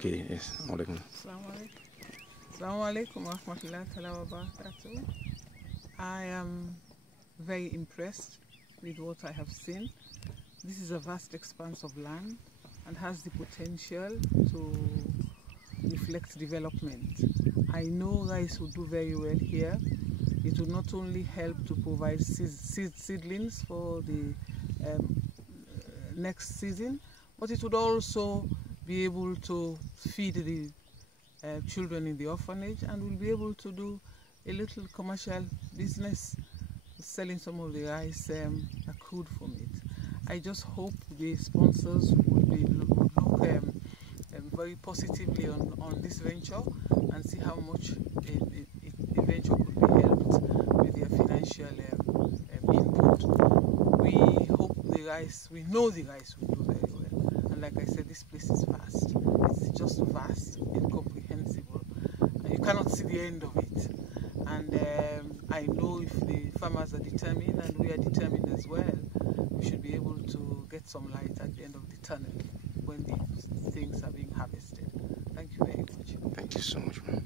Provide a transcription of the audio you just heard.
Okay, yes. Alaikum. Assalamu alaikum wa rahmatullahi wa barakatuh. I am very impressed with what I have seen. This is a vast expanse of land and has the potential to reflect development. I know rice will do very well here. It will not only help to provide seedlings for the next season, but it would also be able to feed the children in the orphanage, and we'll be able to do a little commercial business selling some of the rice accrued from it. I just hope the sponsors would look very positively on this venture and see how much the venture could be helped with their financial input. We hope the rice, we know the rice will do very well. And like I said, this place is vast. It's just vast, incomprehensible. And you cannot see the end of it. And I know if the farmers are determined, and we are determined as well, we should be able to get some light at the end of the tunnel when the things are being harvested. Thank you very much. Thank you so much, man.